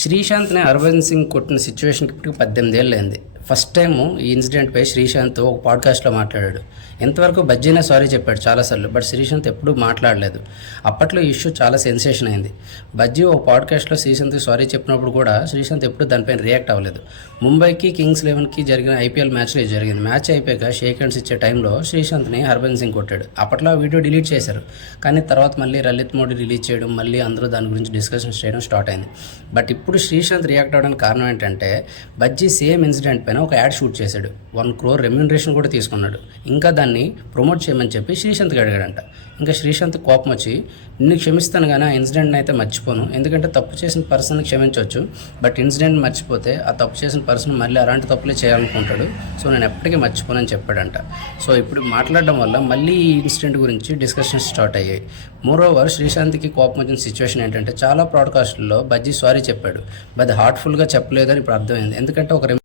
శ్రీశాంత్ని హర్భజన్ సింగ్ కొట్టిన సిచ్యువేషన్కి ఇప్పటికి 18 ఏళ్ళు అయింది. ఫస్ట్ టైము ఈ ఇన్సిడెంట్పై శ్రీశాంత్ ఒక పాడ్కాస్ట్లో మాట్లాడాడు. ఇంతవరకు బజ్జీనే సారీ చెప్పాడు చాలాసార్లు, బట్ శ్రీశాంత్ ఎప్పుడూ మాట్లాడలేదు. అప్పట్లో ఈ ఇష్యూ చాలా సెన్సేషన్ అయింది. బజ్జీ ఒక పాడ్కాస్ట్లో శ్రీశాంత్కి సారీ చెప్పినప్పుడు కూడా శ్రీశాంత్ ఎప్పుడూ దానిపైన రియాక్ట్ అవ్వలేదు. ముంబైకి కింగ్స్ 11కి జరిగిన ఐపీఎల్ మ్యాచ్లో ఇది జరిగింది. మ్యాచ్ అయిపోయాక షేక్ హ్యాండ్స్ ఇచ్చే టైంలో శ్రీశాంత్ని హర్భజన్ సింగ్ కొట్టాడు. అప్పట్లో ఆ వీడియో డిలీట్ చేశారు, కానీ తర్వాత మళ్ళీ లలిత్ మోడీ రిలీజ్ చేయడం, మళ్ళీ అందరూ దాని గురించి డిస్కషన్స్ చేయడం స్టార్ట్ అయింది. బట్ ఇప్పుడు శ్రీశాంత్ రియాక్ట్ అవ్వడానికి కారణం ఏంటంటే, బజ్జీ సేమ్ ఇన్సిడెంట్ పైన ఒక యాడ్ షూట్ చేశాడు. 1 crore రెమ్యూనరేషన్ కూడా తీసుకున్నాడు. ఇంకా దాన్ని ప్రమోట్ చేయమని చెప్పి శ్రీశాంత్కి అడిగాడంట. ఇంకా శ్రీశాంత్ కోపం వచ్చి, నిన్ను క్షమిస్తాను కానీ ఆ ఇన్సిడెంట్ని అయితే మర్చిపోను, ఎందుకంటే తప్పు చేసిన పర్సన్ని క్షమించవచ్చు, బట్ ఇన్సిడెంట్ మర్చిపోతే ఆ తప్పు చేసిన పర్సన్ మళ్ళీ అలాంటి తప్పులే చేయాలనుకుంటాడు, సో నేను ఎప్పటికీ మర్చిపోనని చెప్పాడంట. సో ఇప్పుడు మాట్లాడడం వల్ల మళ్ళీ ఈ ఇన్సిడెంట్ గురించి డిస్కషన్స్ స్టార్ట్ అయ్యాయి. మోరోవర్ శ్రీశాంత్కి కోపం వచ్చిన సిచ్యువేషన్ ఏంటంటే, చాలా పాడ్కాస్టుల్లో బజ్జీ సారీ చెప్పాడు, బట్ హార్ట్ఫుల్గా చెప్పలేదని ఇప్పుడు అర్థమైంది. ఎందుకంటే ఒక